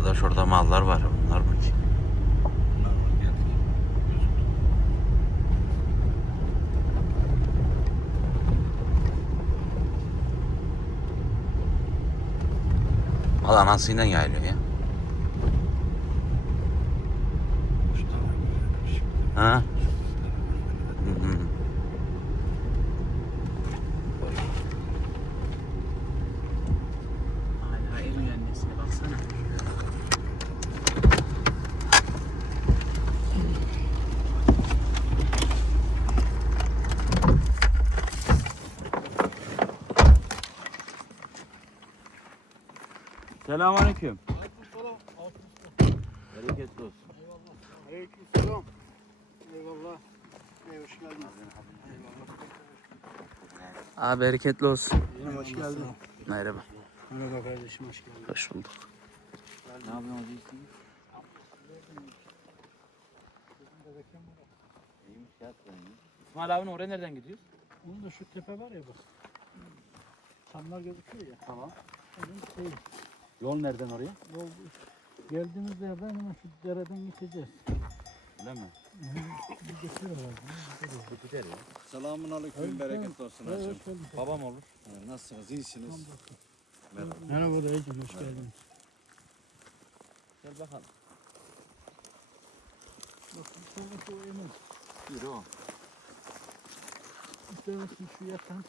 Arkadaş orada mallar var. Bunlar ki? Mal anasıyla yayılıyor ya. Ha? Selamünaleyküm. Bereketli olsun. Aleykümselam. Eyvallah. Ey hoş geldin. Abi bereketli olsun. Eyvallah. Hoş geldin. Merhaba. Merhaba kardeşim hoş geldin. Hoş bulduk. Ne yapıyorsunuz iyisiniz? İyiymiş ya. İsmail abinin oraya nereden gidiyoruz? Onun da şu tepe var ya bak. Çamlar gözüküyor ya. Tamam. Onun şey, Yol nereden oraya? yol, geldiğimiz yerden hemen şu dereden geçeceğiz. Öyle mi? Bir geçiyorlar. Bu gider ya. Selamun aleyküm, Evet, bereketli olsun Evet, hacım. geldin. Babam olur. Ha, Nasılsınız, iyisiniz? Merhaba. Merhaba dayıcım, hoş geldin. Gel bakalım. Bak bu sonra şu emin. Yürü o. İstemesin şu yatan.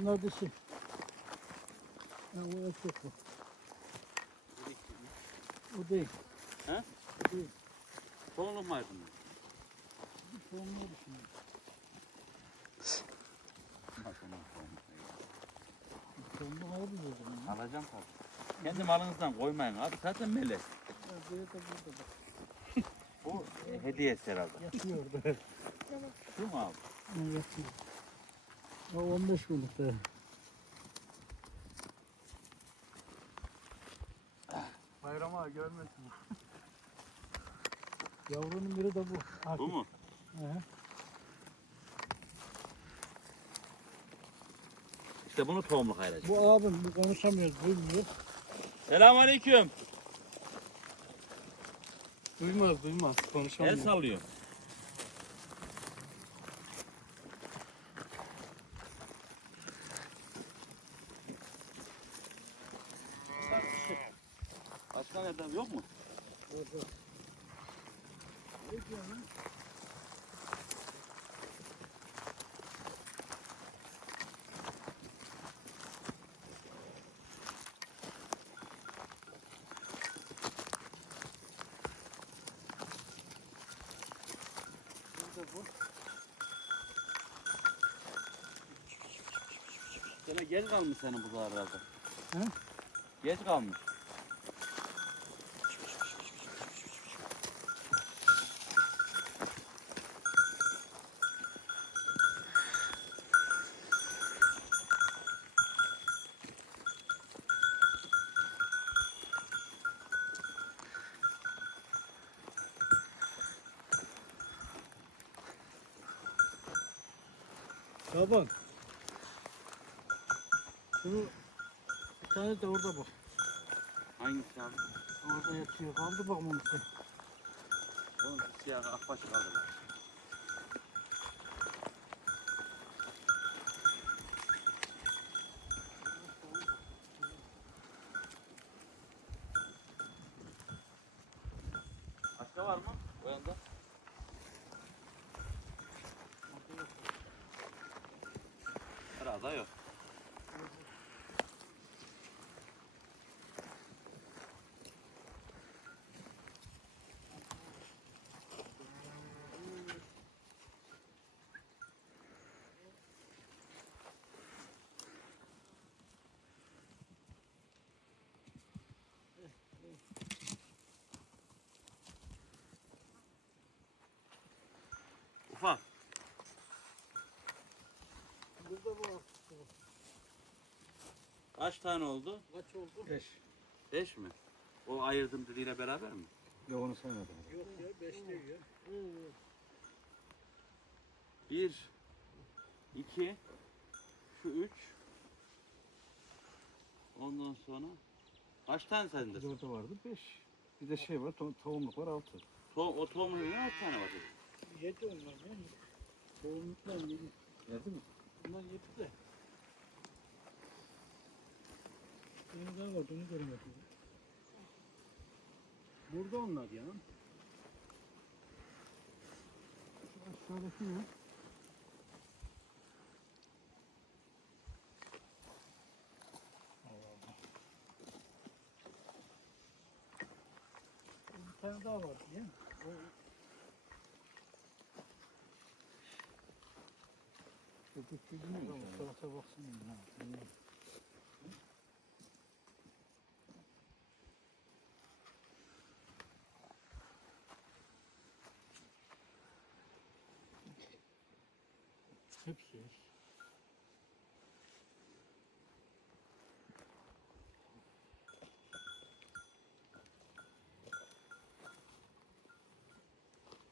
Onlar dişi. Ha, o erkek bu. O değil. He? O değil. Sonluk mu aydın? Onlar dişi. Sonunda abi o zaman. ya. Alacağım tabii. Kendi malınızdan koymayın abi. Zaten melek. Burada bak. Bu e, hediyesi herhalde. Yatıyor orada. Şu mu abi? O 15 bulduk da. Bayram ağa görmesin. Yavrunun biri de bu. Bu mu? He. İşte bunu tohumluk ayıracağım. Bu abim bu konuşamıyoruz, duymuyor. Selamünaleyküm. Duymaz, duymaz. El Konuşamıyor. sallıyor. Başka nereden yok mu? Sana geç kalmış senin bu herhalde. He? Geç kalmış. Şaban. Şunu bir tane de orada bak. Hangisi abi? Orada yatıyor. Kaldı bak onu sen. Oğlum siyah akbaş kaldı. lan. Başka var mı? O yanda. Herhalde yok. Ufak. Burada bu. Kaç tane oldu? Kaç oldu? Beş. Beş mi? O ayırdım dediğiyle beraber mi? Yok onu saymadım. Yok ya beş değil ya. Bir, iki, şu üç. Ondan sonra kaç tane sende? Dörde vardı beş. Bir de şey var to- tohumluk var altı. Tohum, o tohumun ne altı tane var? Yedi onlar ya. Boğumluklar yedi. Geldi mi? Bunlar yedi de. Onu göremedim. Burada onlar ya. Şu aşağıdaki ne? Allah Allah. Bir tane daha var değil mi? O Köpük gibi mi? Tarafa baksana. ya. Bilmiyorum. Hepsi yaş.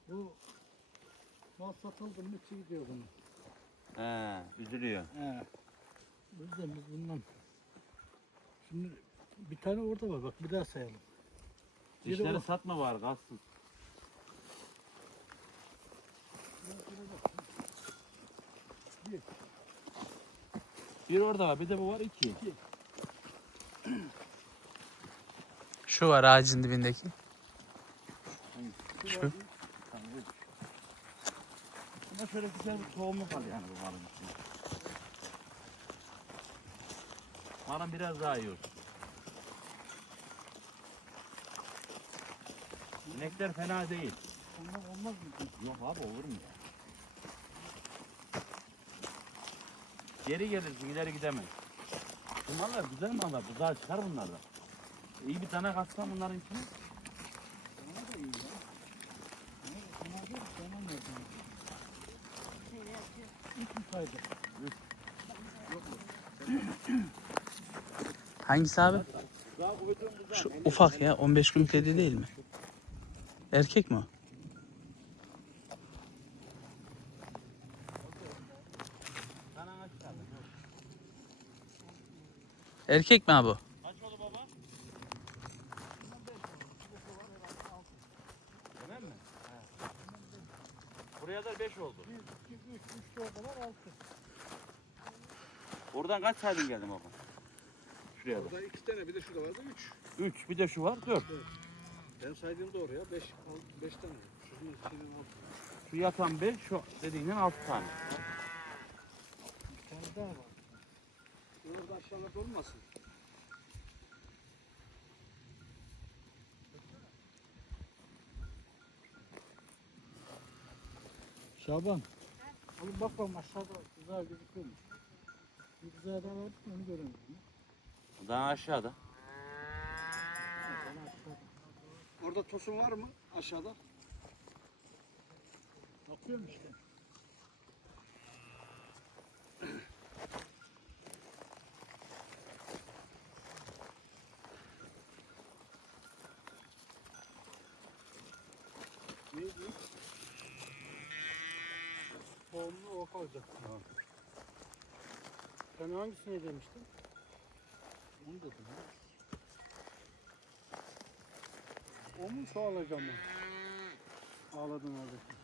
Bu mal satıldı mı içi gidiyor bunun. He, üzülüyor. He. O yüzden biz bundan Şimdi bir tane orada var bak bir daha sayalım. Biri Dişleri o. satma var kalsın. Bir orada var, bir de bu var iki. Şu var ağacın dibindeki. Şu. Şöyle güzel bir tohumluk var yani bu malın içinde. Malın biraz daha iyi olsun. İnekler fena değil. Onlar olmaz mı? Yok abi olur mu ya? Geri gelirsin ileri gidemez. Bu mallar güzel mallar. Buzağı çıkar bunlardan. İyi bir tane katsan bunların içine. Ona da iyi ya. Ona da değil, sana nereden? Saydı? Hangisi abi? Şu ufak ya 15 gün kedi değil mi? Erkek mi? Erkek mi abi? Kaç oldu baba? Hemen mi? Buraya da 5 oldu. 1, 2, 3, 3 de orada var 6. Oradan kaç saydın geldin baba? Şuraya bak. Burada iki tane bir de şurada vardı üç. 3 bir de şu var 4. Ben saydığım doğru ya. Beş, al- beş tane. Şunun içinin altı. Şu yatan 5 şu dediğinden 6 tane. Bir tane daha var. Orada aşağılarda olmasın. Şaban. Oğlum bak bakalım aşağıda güzel gözüküyor mu? Bir güzel daha vardı onu göremedim. Daha aşağıda. Orada tosun var mı aşağıda? Bakıyorum işte. Neydi? Tohumlu ok olacak. Sen hangisini demiştin? Onu dedim ya. O mu alacağım mı? Ağladın oradaki.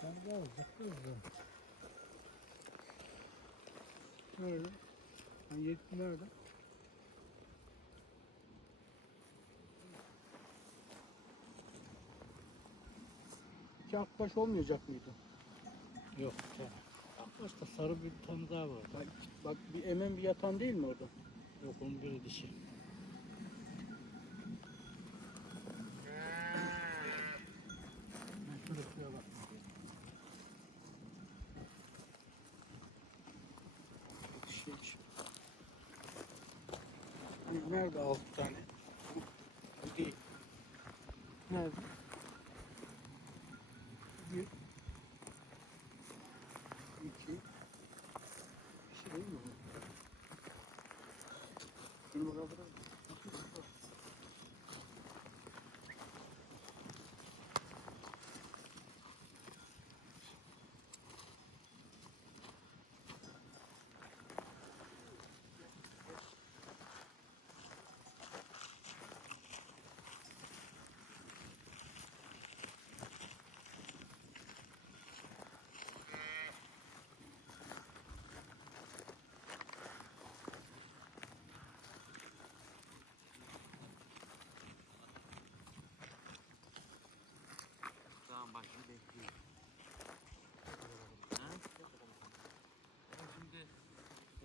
Sen de kızım. Nerede? Ha, yetki nerede? İki akbaş olmayacak mıydı? Yok. Akbaş da sarı bir tane daha var. Bak, bak bir emen bir yatan değil mi orada? Yok onun biri dişi. Nerede altı tane? Bu değil. Nerede? Bir, iki, bir şey değil mi bu? Şunu bakalım.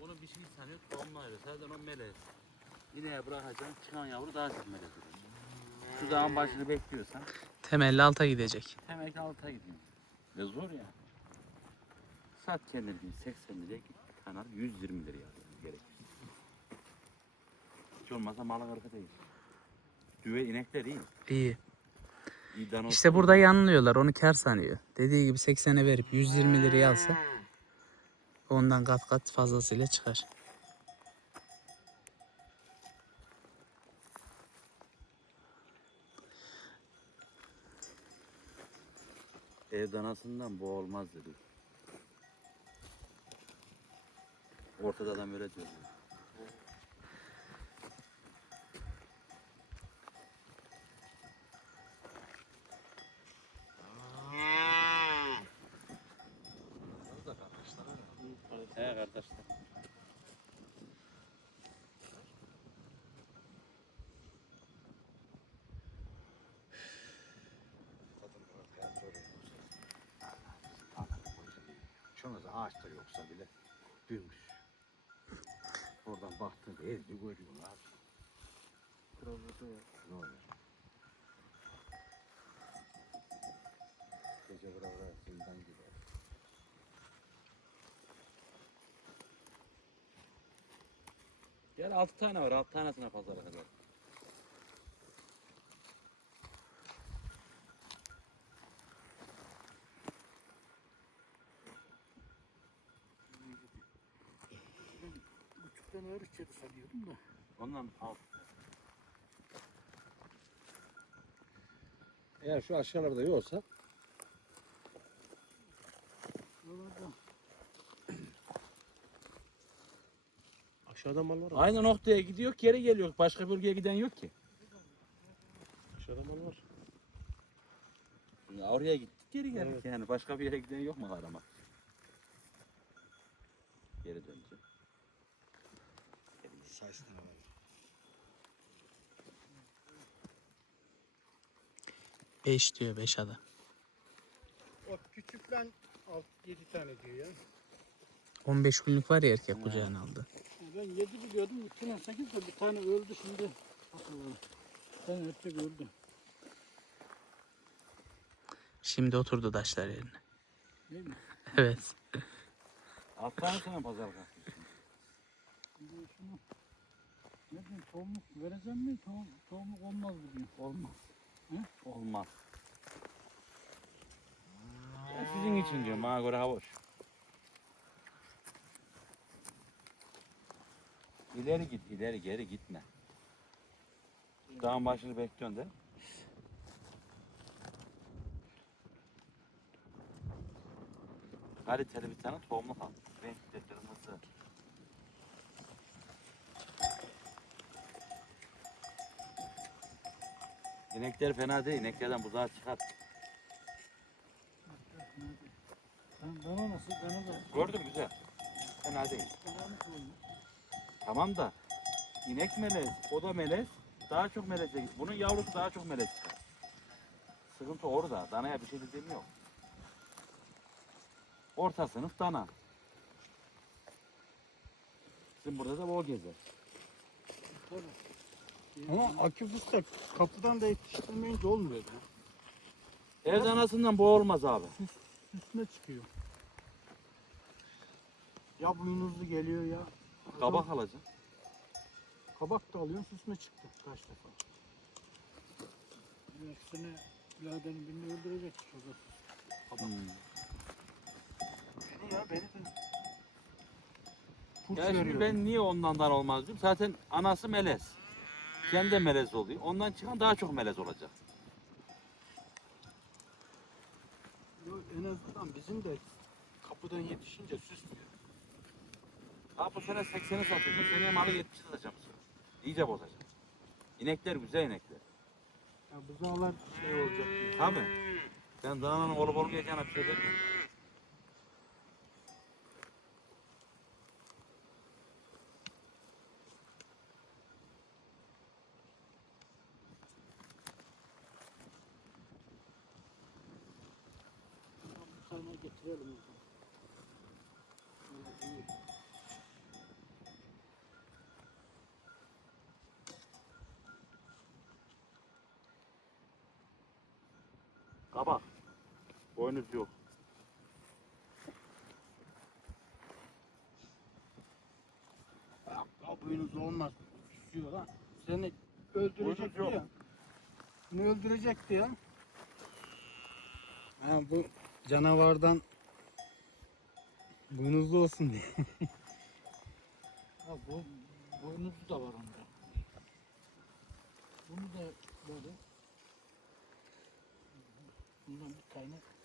Bunu bir şey sanıyor tohumla ayırıyor. Zaten o melez. İneğe bırakacaksın çıkan yavru daha çok melez olur. Şu dağın başını bekliyorsan Temelli alta gidecek. hemen alta gidiyorsun. Ve zor ya. Sat kendini 80 liraya git kanal 120 liraya alıyorsun gerekirse. Hiç olmazsa malın ırkı değil. Düve inekler iyi. İyi. İşte burada yanılıyorlar. Onu kar sanıyor. Dediği gibi 80'e verip 120 liraya alsa ondan kat kat fazlasıyla çıkar. Ev danasından bu olmaz dedi. Ortada adam öyle diyor. Kardeşler. Şuna ağaçta yoksa bile büyümüş. Oradan baktığında evde görüyorlar. Ne oluyor? Gece bıra 6 tane var. 6 tanesine pazara kadar. Buçuktan ağır içeri sanıyorum da. Ondan alt. Eğer şu aşağılarda yoksa Buralarda aşağıda mal var. Aynı noktaya gidiyor geri geliyor. Başka bölgeye giden yok ki. Aşağıda mal var. Ya oraya gittik geri geldik Evet. yani. Başka bir yere giden yok mu aramak? Geri döneceğim. Saçlar var. Beş diyor 5 ada. o küçükten 6-7 tane diyor ya. 15 günlük var ya erkek kucağına aldı. Ben 7 biliyordum. Bütün 8 de bir tane öldü şimdi. Bakalım. Bir tane erkek öldü. Şimdi oturdu taşlar yerine. Değil mi? Evet. Alt tanesine pazar kalkıyorsun. Şimdi şunu ne diyeyim tohumluk vereceğim mi? Tohum, tohumluk olmaz diyor. Olmaz. Hı? Olmaz. Ya sizin için diyorum. Bana göre hava İleri git, ileri geri gitme. Dağın başını bekliyorsun de. Kaliteli bir tane tohumluk al. Renkli, kırmızı. İnekler fena değil. İneklerden buzağı çıkar. Ben, bana nasıl? Da. Gördün mü güzel. Fena değil. Olmuş? Tamam da inek melez, o da melez. Daha çok meleze git. Bunun yavrusu daha çok melez çıkar. Sıkıntı orada. Danaya bir şey dediğim yok. Orta sınıf dana. Bizim burada da o gezer. Ama akü fıstık kapıdan da yetiştirmeyince olmuyor. Ya. Ev danasından bu olmaz abi. Üstüne çıkıyor. Ya boynuzlu geliyor ya. Kabak alacaksın. Kabak da alıyorsun üstüne çıktı kaç defa. Aksine biraderin birini öldürecek şurada. Hmm. Beni ya beni de. Kurt Ya şimdi ben niye ondan olmaz diyorum. Zaten anası melez. Kendi de melez oluyor. Ondan çıkan daha çok melez olacak. Yo, en azından bizim de kapıdan yetişince süslüyor. Ha bu sene 80'i satıyorsun. Seneye malı 70 satacağım. İyice bozacağım. İnekler güzel inekler. Ya buzağlar şey olacak. Tabii. Ben dananın olup olmayacağına bir şey demiyorum. Bu sana getirelim o zaman. Öyle iyi. Kabak. Boynuz yok. Ya olmaz. Küsüyor lan. Seni öldürecekti yok. ya. Seni öldürecekti ya. Ha, bu canavardan boynuzlu olsun diye. Ha, bu boynuzu da var onda. Bunu da böyle. Bundan bir tane.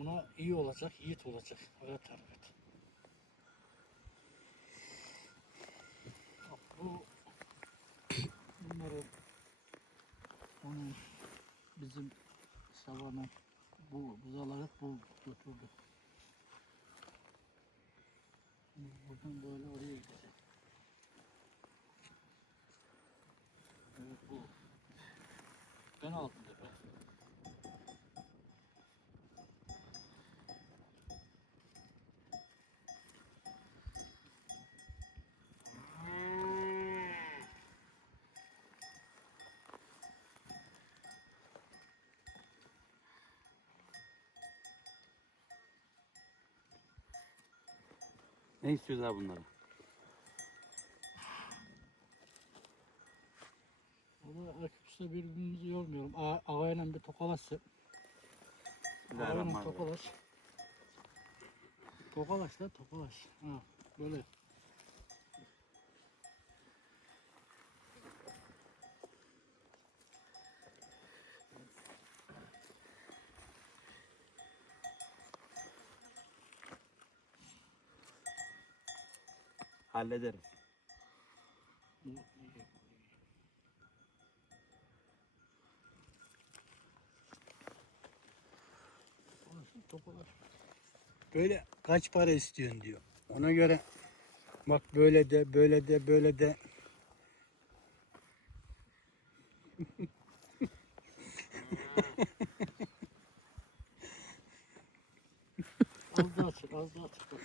Buna iyi olacak, yiğit olacak. Evet evet. Bu bunları onun bizim savanın bu buzalar hep bu götürdü. Buradan böyle oraya gidecek. Evet bu. Ben aldım da ben. Ne istiyoruz abi bunlara? Valla arkadaşlar birbirimizi yormuyorum. A ağayla bir tokalaşsa. Ağayla tokalaş. Tokalaş da tokalaş. Ha böyle. Hallederiz. Böyle kaç para istiyorsun diyor. Ona göre bak böyle de böyle de böyle de. Az daha çık, az daha çık. bak.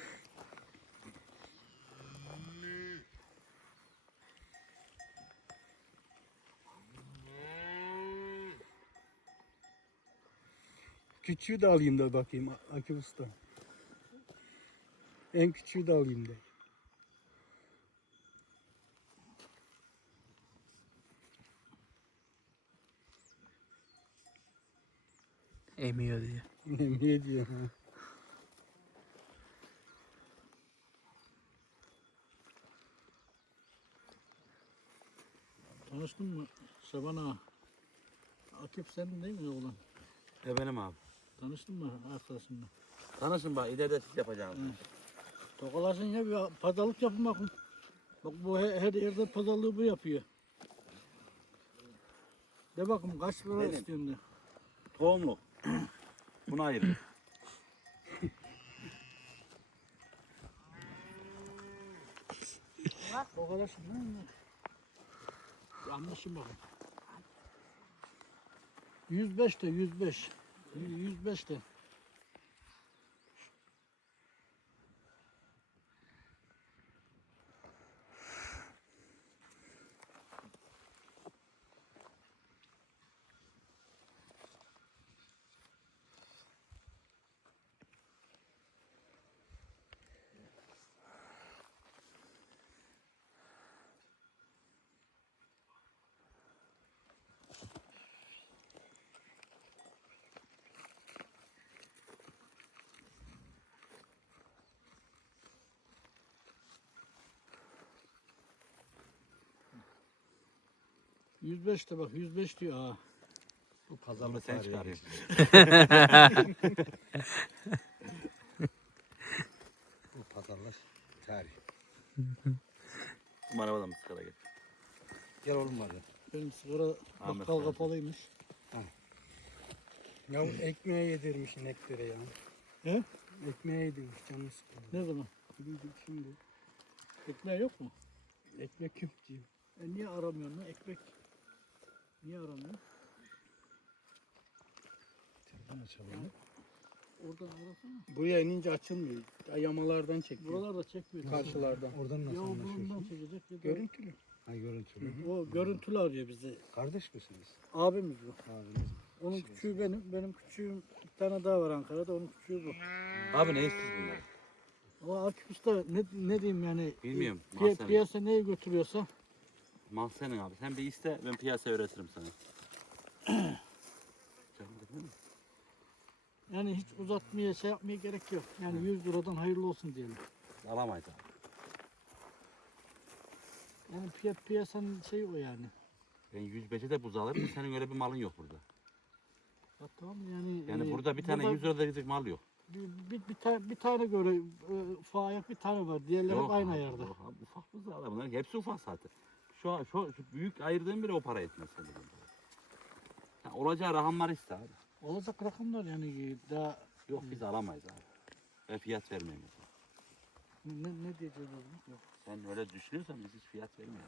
Küçüğü de alayım da bakayım Akif Usta. En küçüğü de alayım da. Emiyor diye. ne diyor? ha? Tanıştın mı Şaban ağa? Akif senin değil mi oğlan? E benim abi. Tanıştın mı arkadaşınla? Tanışın bak ileride siz yapacaksınız. Tokalaşın ya bir pazarlık yapın bakın. Bak bu her, her yerde pazarlığı bu yapıyor. De bakın kaç para Benim. istiyorsun de. Tohumluk. Bunu ayırın. Tokalaşın lan. Bir Anlaşın bakın. 105 de 105. 105 ...105 de bak 105 diyor ha. Bu pazarlık sen tarihi. çıkarıyorsun. Bu pazarlık tarih. Bu arabadan bir sigara geç. Gel oğlum hadi. Benim sigara Ahmet bakkal kapalıymış. Ya ekmeğe yedirmiş ineklere ya. He? Ekmeğe yedirmiş canı sıkıldı. Ne zaman? Gidecek şimdi. Ekmeği yok mu? Ekmek yok diyor. E niye aramıyorsun lan ekmek? Niye aramıyorsun? Telefon açalım. Oradan arasana. Buraya inince açılmıyor. Yamalardan çekiyor. Buralarda çekmiyor. Karşılardan. Oradan Ya nasıl o bundan anlaşıyorsun? çekecek ya da Görüntülü. Ha görüntülü. o görüntülü arıyor bizi. Kardeş misiniz? Abimiz bu. Abiniz. Onun küçüğü benim. Benim küçüğüm bir tane daha var Ankara'da. Onun küçüğü bu. Abi ne istiyorsun bunları? Ama Akif Usta ne, ne diyeyim yani. Bilmiyorum, Piy mahzen. piyasa neyi götürüyorsa. Mal senin abi. Sen bir iste ben piyasa öğretirim sana. Canım değil mi? Yani hiç uzatmaya şey yapmaya gerek yok. Yani 100 liradan hayırlı olsun diyelim. Alamayız abi. Yani piy piyasanın şeyi o yani. Ben 105'e de buz alırım. Senin öyle bir malın yok burada. Ya tamam yani. Yani e, burada bir tane 100 lirada gidecek mal yok. bir, bir, bir, tane, bir tane göre e, ufak ayak bir tane var. Diğerleri hep aynı abi, ayarda. Yok abi ufak buz alır. Bunların hepsi ufak zaten. Şu, an- şu, şu büyük ayırdığın bile o para etmez senin. Ya olacağı rakamlar iste abi. Olacak rakamlar yani e, daha Yok biz alamayız abi. Ben fiyat vermeyeyim. mesela. ne, ne diyeceğiz o zaman? Yok. Sen öyle düşünüyorsan biz hiç fiyat vermeyiz.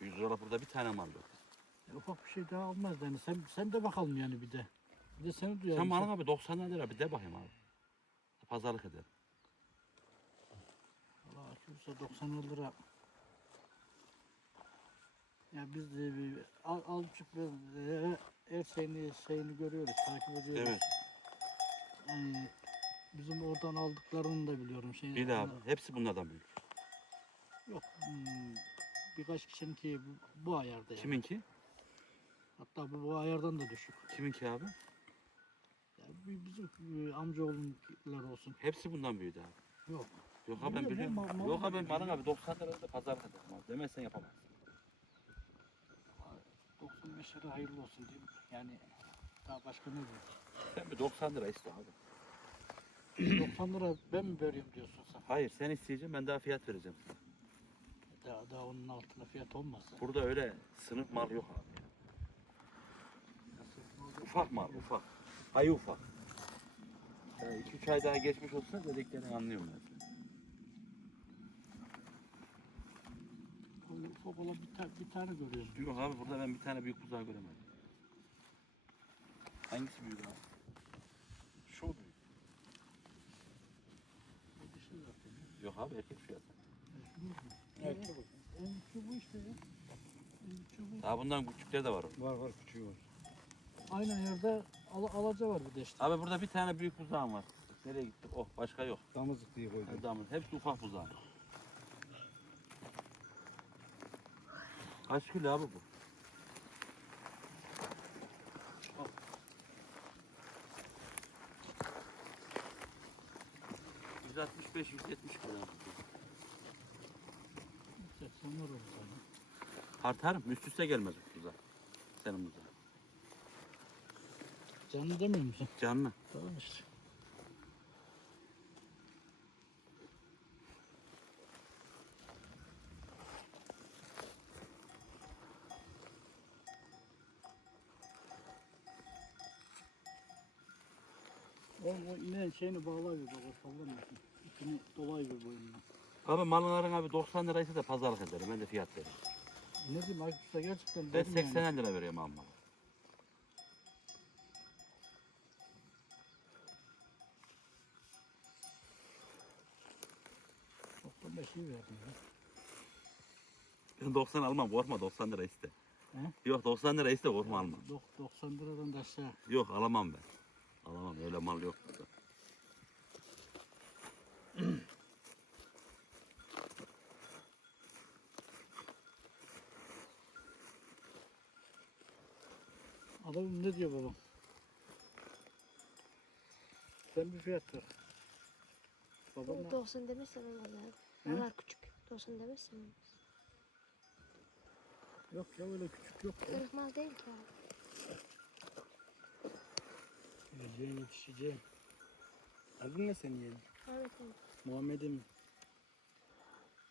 100 lira burada bir tane mal yok. E, ufak bir şey daha olmaz yani. Sen, sen de bakalım yani bir de. Bir de seni duyalım. Sen bana abi 90 lira bir de bakayım abi. Pazarlık eder. Valla Akülse 90 lira. Ya biz de bir, al, al her şeyini, şeyini görüyoruz, takip ediyoruz. Evet. Yani bizim oradan aldıklarını da biliyorum. Şeyini, Bir daha abi. Hepsi bunlardan büyük. Yok. hmm, birkaç kişininki bu, bu ayarda yani. Kiminki? Hatta bu, bu ayardan da düşük. Kiminki abi? Yani bi- bizim e, amcaoğlunlar olsun. Hepsi bundan büyüdü abi. Yok. Yok abi ben Biliyorum, biliyorum. ben mal- Yok abi ben bana abi 90 lira da pazarlık ederim abi. Demezsen yapamazsın. 95 lira hayırlı olsun diyeyim. Yani daha başka ne diyeyim? Bir 90 lira iste abi. 90 lira ben mi veriyorum diyorsun sen? Hayır sen isteyeceksin ben daha fiyat vereceğim sana. Daha, daha onun altında fiyat olmaz. Burada öyle sınıf mal yok abi. Ufak mal ufak. Ayı ufak. 2-3 ay daha geçmiş olsa dediklerini anlıyorum ben. senin. Böyle ufak olan bir, ta- bir tane görüyorum. Yok abi burada ben bir tane büyük buzağı göremedim. Hangisi büyük abi? Şu büyük. Dişi zaten. Yok abi erkek fiyatı. Evet. En küçüğü bu işte ya. En küçüğü bu. Daha bundan küçükleri de var. Var var küçüğü var. Aynı yerde al, alaca var bir de işte. Abi burada bir tane büyük buzağım var. Nereye gitti? Oh başka yok. Damızlık diye koydum. Adamın hepsi ufak buzağı. Kaç kilo abi bu? ...165-170 kilo. 80 lira oldu sana. Tartarım üst üste gelmez bu buzak. Senin buzak. Canlı demiyor musun? Canlı. Tamam işte. Oğlum o ineğin şeyini bağla bir baba sallamasın. İpini dolay bir boynuna. Abi malların abi 90 liraysa da pazarlık ederim. Ben de fiyat veririm. Ne diyeyim Aykut Usta gerçekten Ben dedim 80 yani. lira veriyorum amma. 95 iyi verdim ya. Ben 90 almam korkma 90 lira iste. He? Yok 90 lira iste korkma alma. Dok- 90 liradan da aşağı. Yok alamam ben. Alamam öyle mal yok burada. Adamım ne diyor babam? Sen bir fiyat ver. Babam ne? 90 demezsen olmaz abi. Onlar küçük. 90 demezsen olmaz. Yok ya öyle küçük yok ya. Kırık mal değil ki abi. Yiyeceğin yetişeceğin. Adın ne senin abi. Muhammed'e mi?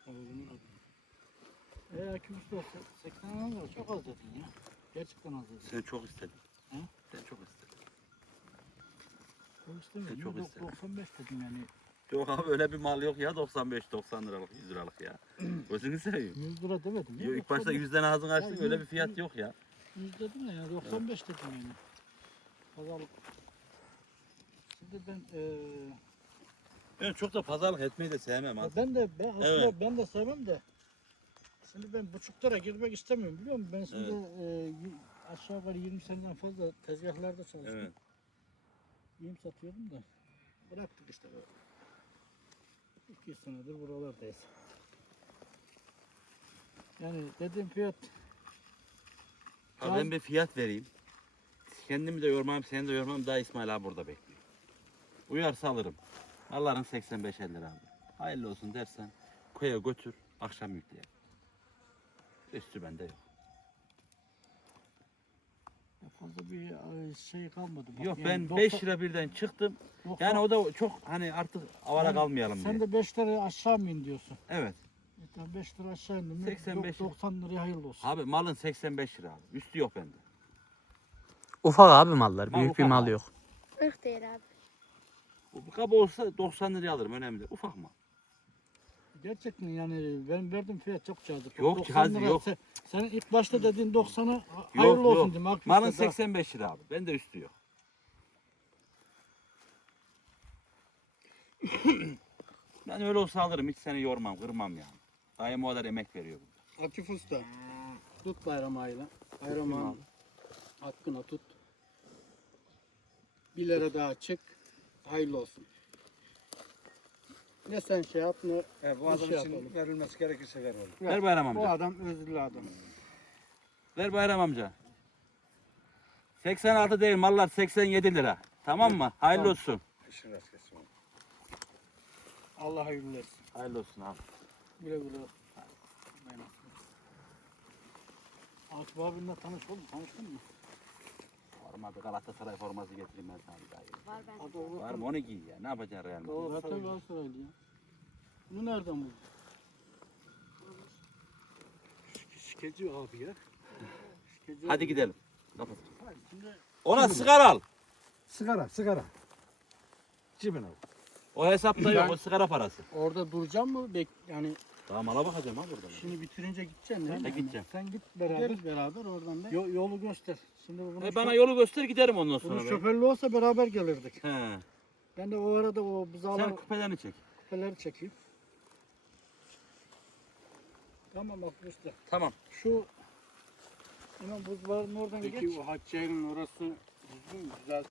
Oğlumun adı. E Akif Usta 80 lira çok az dedin ya. Gerçekten az dedin. Sen çok istedin. He? Sen çok istedin. O istemiyorum. çok ya, isterim. 95 dedim yani. Yok abi öyle bir mal yok ya 95-90 liralık 100 liralık ya. Gözünü seveyim. 100 lira demedim. Yok, ilk başta 95 yüzden ağzını açtın öyle bir fiyat yok ya. 100 dedim ya, yani 95 dedim yani. Pazarlık. De ben eee Ben çok da pazarlık etmeyi de sevmem Ya abi. ben de ben aslında Evet. ben de sevmem de. Şimdi ben buçuklara girmek istemiyorum biliyor musun? Ben şimdi e, y- aşağı yukarı 20 seneden fazla tezgahlarda çalıştım. Evet. Yem satıyordum da. Bıraktık işte böyle. İki senedir buralardayız. Yani dediğim fiyat Abi ben bir fiyat vereyim. Kendimi de yormam, seni de yormam. Daha İsmail abi burada bekliyor. Uyarsa alırım. Malların 85 lira abi. Hayırlı olsun dersen köye götür, akşam yükleyelim. Üstü bende yok. fazla bir e, şey kalmadı. Bak Yok yani ben doksan- 5 lira birden çıktım. doksan- Yani o da çok hani artık avara Yani kalmayalım Sen diye. de 5 lira aşağı mı in diyorsun? Evet. E tamam 5 lira aşağı indim mi? 85 dok- 90 liraya hayırlı olsun. Abi malın 85 lira abi. Üstü yok bende. Ufak abi mallar. Mal Büyük bir ufak mal abi. yok. Irk değil abi. Bu kaba olsa 90 liraya alırım önemli değil. Ufak mı? Gerçekten yani ben verdim fiyat çok cazip. Yok, 90 cazip lira yok. Sen, ilk başta dediğin 90'a ha- Yok, hayırlı olsun dedim. Malın daha- 85 lira abi. Bende üstü yok. ben öyle olsa alırım. Hiç seni yormam, kırmam yani. Dayım o kadar emek veriyor burada. Akif Usta. Tut bayram ayla. Bayram hakkına tut. Bir lira daha çık. Hayırlı olsun. Ne sen şey yap ne He, bu adam şey için yapalım. verilmesi gerekirse ver oğlum. Ver Bayram Bu amca. adam özürlü adam. Ver Bayram amca. 86 değil mallar 87 lira. Tamam mı? Hayırlı Tamam. olsun. İşin rast gelsin. Allah hayırlı etsin. Hayırlı olsun abi. Güle güle. Akif abinle tanış oğlum. Tanıştın mı? Var mı abi Galatasaray forması getireyim ben sana bir daha. Var bende. Var mı onu giy ya. Ne yapacaksın Real Madrid? Zaten. Galatasaraylı ya. Bunu nereden buldun? Şikeci abi ya. Şikeci Hadi abi. gidelim. Kapat. Şimdi Ona sigara al. Sigara, sigara. Cibine al. O hesapta yok. O sigara parası. Orada duracağım mı? Bek yani Daha mala bakacağım ha burada. şimdi bitirince gideceksin değil Ne mi? gideceğim? sen git beraber. Gideriz beraber oradan da. Yo- yolu göster. Şimdi bunu E bana yolu göster giderim ondan sonra. Bunun ben. şoförlü olsa beraber gelirdik. He. Ben de o arada o buzağlar Sen küpelerini çek. kupeleri çekeyim. Tamam bak göster. Tamam. Şu hemen buzların oradan geç. Peki o Hakkari'nin orası düzgün mü? Güzel